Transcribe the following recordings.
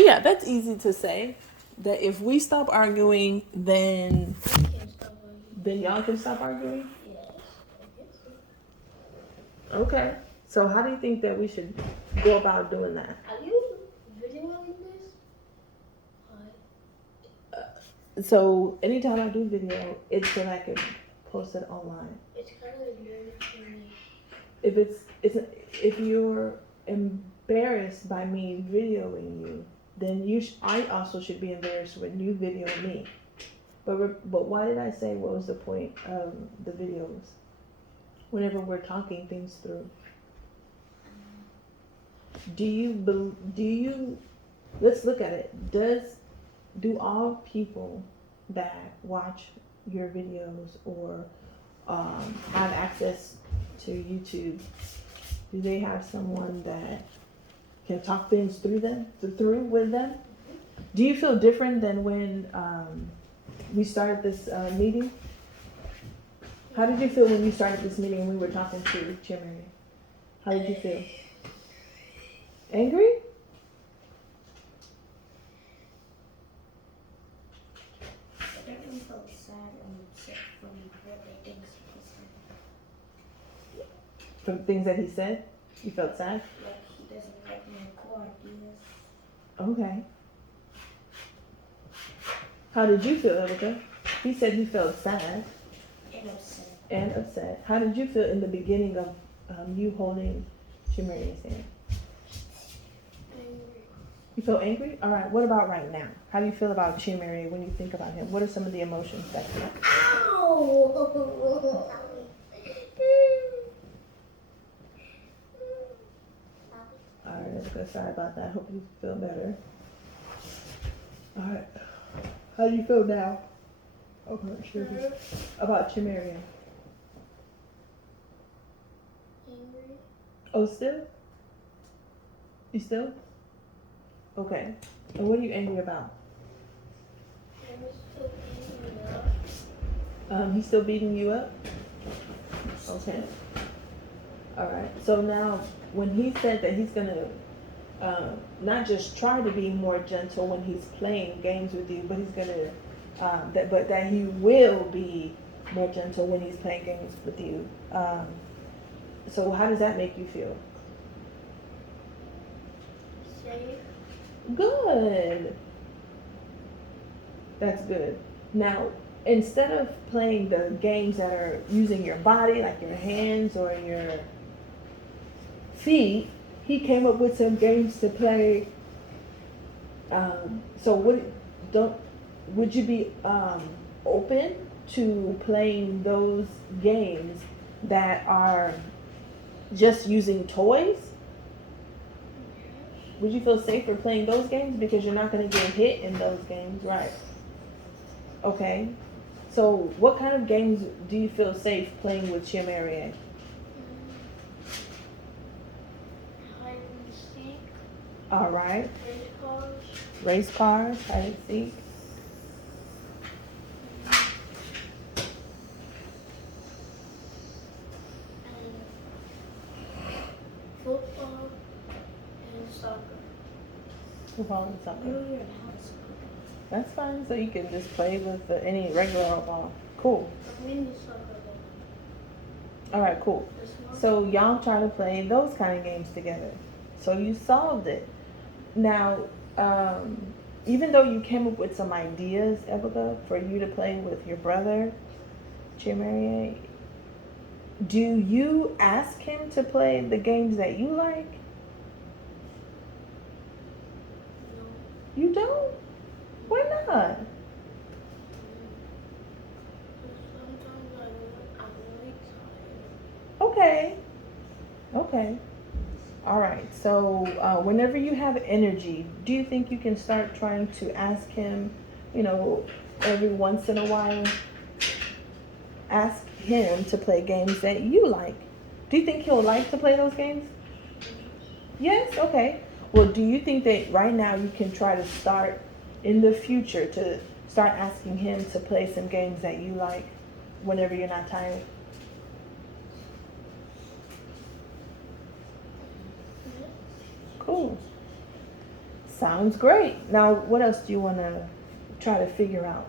yeah, that's easy to say. That if we stop arguing, then y'all can stop arguing. Okay. So how do you think that we should go about doing that? Are you videoing this? So anytime I do video, it's so that I can post it online. It's kind of weird to me. If you're embarrassed by me videoing you, then I also should be embarrassed when you video me. But why did I say what was the point of the videos? Whenever we're talking things through, do you let's look at it. Do all people that watch your videos or have access to YouTube, do they have someone that can talk things through with them? Do you feel different than when we started this meeting? How did you feel when you started this meeting and we were talking to Jimmy? How did you feel? Angry? I definitely felt sad and upset from the things he said. From things that he said? You felt sad? Like he doesn't like my cool ideas. Okay. How did you feel, Erica? He said he felt sad And upset. and upset. How did you feel in the beginning of you holding Shamaria's hand? Angry. You feel angry? All right. What about right now? How do you feel about Chimaria when you think about him? What are some of the emotions that you have? Ow! All right, Erica. Sorry about that. Hope you feel better. All right. How do you feel now? Okay, sure. About Chimaria. Angry. Oh, still? You still? Okay. And what are you angry about? I was so angry now. He's still beating you up? Okay. All right. So now, when he said that he's gonna not just try to be more gentle when he's playing games with you, but he's gonna that he will be more gentle when he's playing games with you. So how does that make you feel? Safe. Good. That's good. Now, instead of playing the games that are using your body, like your hands or your feet, he came up with some games to play. So would you be open to playing those games that are just using toys? Would you feel safer playing those games because you're not going to get hit in those games, right? Okay. So what kind of games do you feel safe playing with Chimaria? Hide and seek. All right. Race cars. Race cars, hide and seek. And football and soccer. Football and soccer. We don't even have soccer. That's fine. So you can just play with any regular ball. Cool. We need soccer though. All right, cool. The small So y'all try to play those kind of games together. So you solved it. Now, even though you came up with some ideas, Ebica, for you to play with your brother, Chimaria, do you ask him to play the games that you like? No. You don't? Why not? Sometimes I'm really tired. Okay. Okay. All right. So whenever you have energy, do you think you can start trying to ask him, every once in a while, ask him to play games that you like? Do you think he'll like to play those games? Yes? Okay. Well, do you think that right now you can try to start in the future to start asking him to play some games that you like whenever you're not tired? Cool. Sounds great. Now, what else do you want to try to figure out?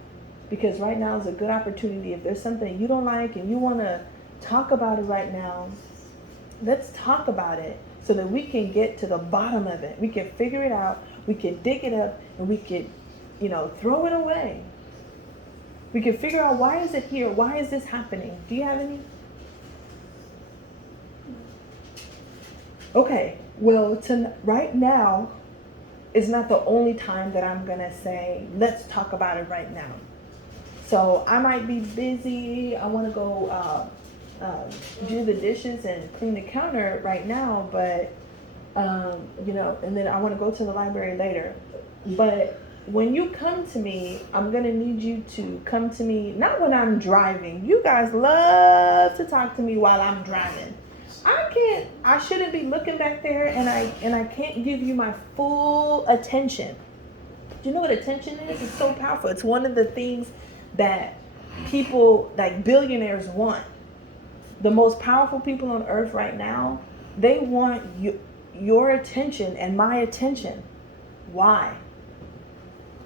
Because right now is a good opportunity. If there's something you don't like and you want to talk about it right now, let's talk about it so that we can get to the bottom of it. We can figure it out. We can dig it up and we can, throw it away. We can figure out, why is it here? Why is this happening? Do you have any? Okay. Well, right now is not the only time that I'm going to say, let's talk about it right now. So I might be busy. I want to go do the dishes and clean the counter right now, but, and then I want to go to the library later. But when you come to me, I'm going to need you to come to me, not when I'm driving. You guys love to talk to me while I'm driving. I shouldn't be looking back there, and I can't give you my full attention. Do you know what attention is? It's so powerful. It's one of the things that people, like billionaires, want. The most powerful people on earth right now, they want your attention and my attention. Why?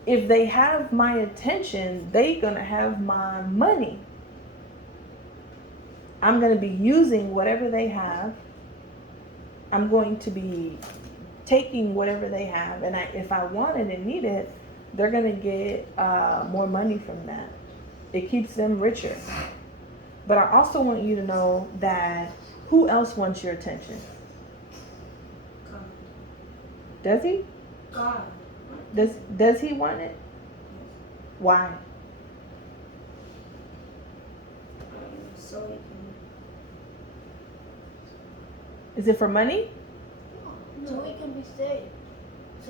If they have my attention, they're going to have my money. I'm going to be using whatever they have. I'm going to be taking whatever they have. And if I want it and need it, they're going to get more money from that. It keeps them richer. But I also want you to know that who else wants your attention? God. Does he? God. Does he want it? Why? So he can. Is it for money? So we can be safe.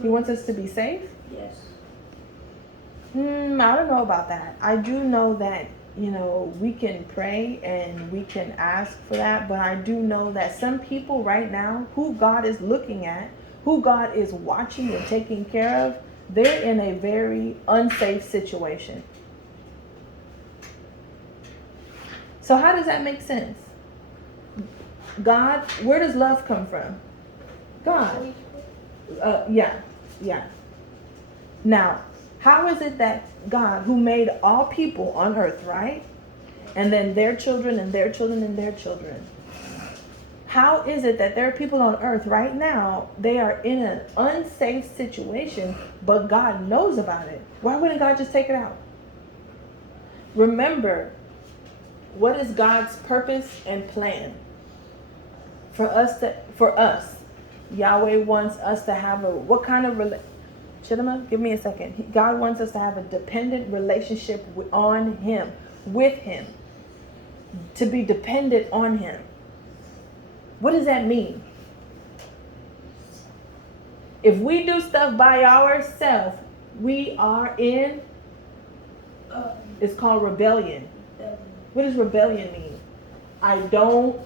He wants us to be safe? Yes. I don't know about that. I do know that, we can pray and we can ask for that, but I do know that some people right now, who God is looking at, who God is watching and taking care of, they're in a very unsafe situation. So how does that make sense? God, where does love come from? God. Yeah. Now, how is it that God, who made all people on earth, right? And then their children and their children and their children. How is it that there are people on earth right now, they are in an unsafe situation, but God knows about it? Why wouldn't God just take it out? Remember, what is God's purpose and plan? For us, Yahweh wants us to have what kind of Chidima, give me a second. God wants us to have a dependent relationship on Him, with Him. To be dependent on Him. What does that mean? If we do stuff by ourselves, we are in, it's called rebellion. What does rebellion mean? I don't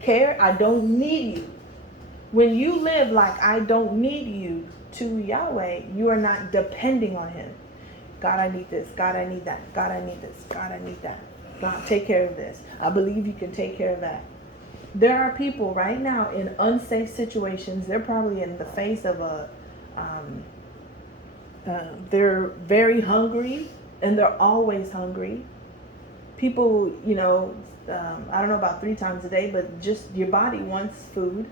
care. I don't need you. When you live like I don't need you to Yahweh, you are not depending on Him. God, I need this. God, I need that. God, I need this. God, I need that. God, take care of this. I believe you can take care of that. There are people right now in unsafe situations. They're probably in the face of they're very hungry, and they're always hungry. People, I don't know about 3 times a day, but just your body wants food.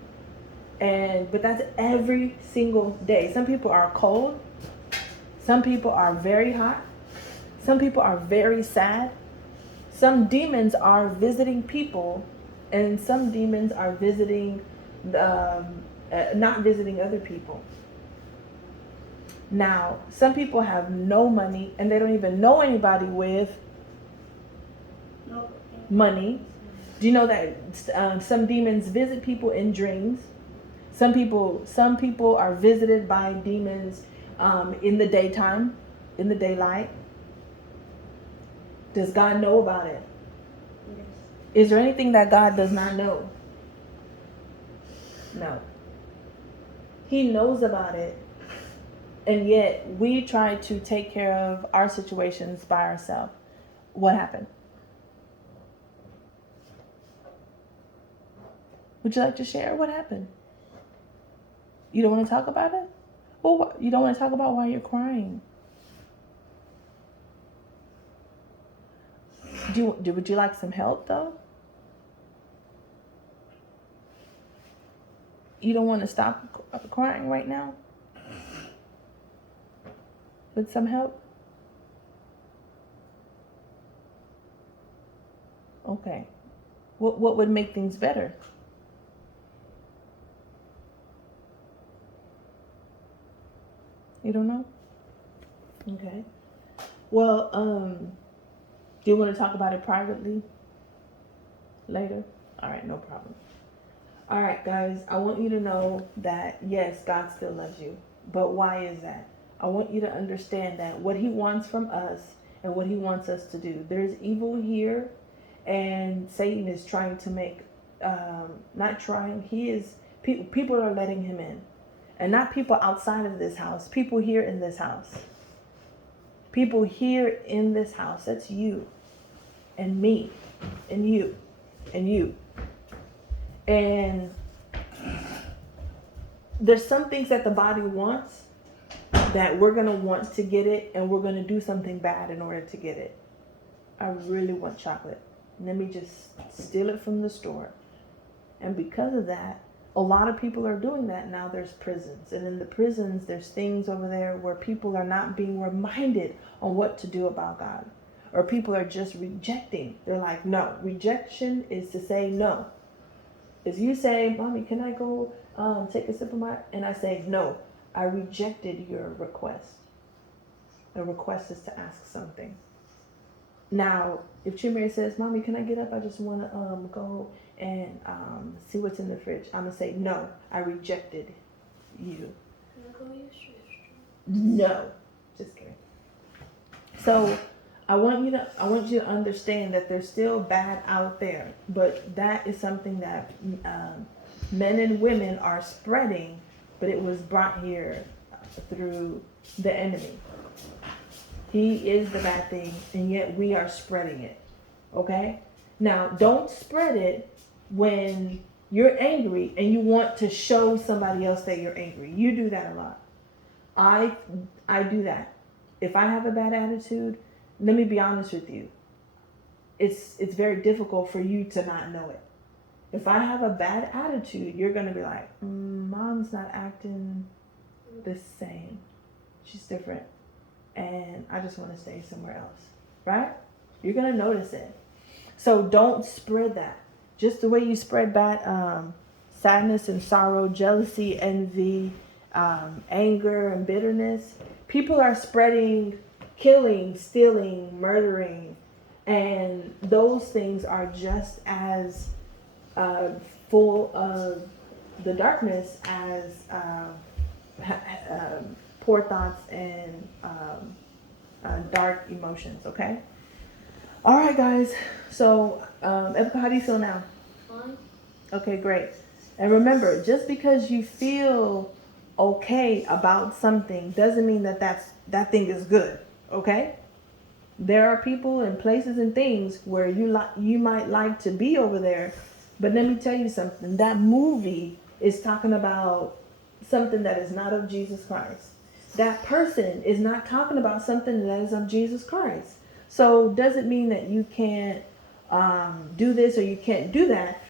But that's every single day. Some people are cold. Some people are very hot. Some people are very sad. Some demons are visiting people, and some demons are visiting, not visiting other people. Now, some people have no money, and they don't even know anybody with money. Do you know that some demons visit people in dreams? Some people are visited by demons in the daytime, in the daylight. Does God know about it? Yes. Is there anything that God does not know? No. He knows about it. And yet we try to take care of our situations by ourselves. What happened? Would you like to share what happened? You don't want to talk about it? Well, you don't want to talk about why you're crying. Would you like some help though? You don't want to stop crying right now? With some help? Okay. What would make things better? You don't know? Okay. Well, do you want to talk about it privately later? All right, no problem. All right, guys, I want you to know that yes, God still loves you. But why is that? I want you to understand that what he wants from us and what he wants us to do. There's evil here, and Satan is trying to make, not trying, people are letting him in. And not people outside of this house, people here in this house. People here in this house, that's you and me and you and you. And there's some things that the body wants that we're going to want to get it, and we're going to do something bad in order to get it. I really want chocolate. Let me just steal it from the store. And because of that, a lot of people are doing that. Now there's prisons. And in the prisons, there's things over there where people are not being reminded on what to do about God. Or people are just rejecting. They're like, no. Rejection is to say no. If you say, Mommy, can I go take a sip of my... And I say, no, I rejected your request. A request is to ask something. Now, if Chimere says, Mommy, can I get up? I just want to go and see what's in the fridge. I'm going to say, no, I rejected you. No. Just kidding. So I want you to understand that there's still bad out there, but that is something that men and women are spreading, but it was brought here through the enemy. He is the bad thing, and yet we are spreading it. Okay? Now, don't spread it when you're angry and you want to show somebody else that you're angry. You do that a lot. I do that. If I have a bad attitude, let me be honest with you. It's very difficult for you to not know it. If I have a bad attitude, you're going to be like, Mom's not acting the same. She's different. And I just want to stay somewhere else. Right? You're going to notice it. So don't spread that. Just the way you spread bad sadness and sorrow, jealousy, envy, anger and bitterness. People are spreading killing, stealing, murdering. And those things are just as full of the darkness as poor thoughts and dark emotions, okay? All right, guys. So, Epica, how do you feel now? Fine. Okay, great. And remember, just because you feel okay about something doesn't mean that thing is good, okay? There are people and places and things where you might like to be over there, but let me tell you something. That movie is talking about something that is not of Jesus Christ. That person is not talking about something that is of Jesus Christ. So does it mean that you can't do this or you can't do that?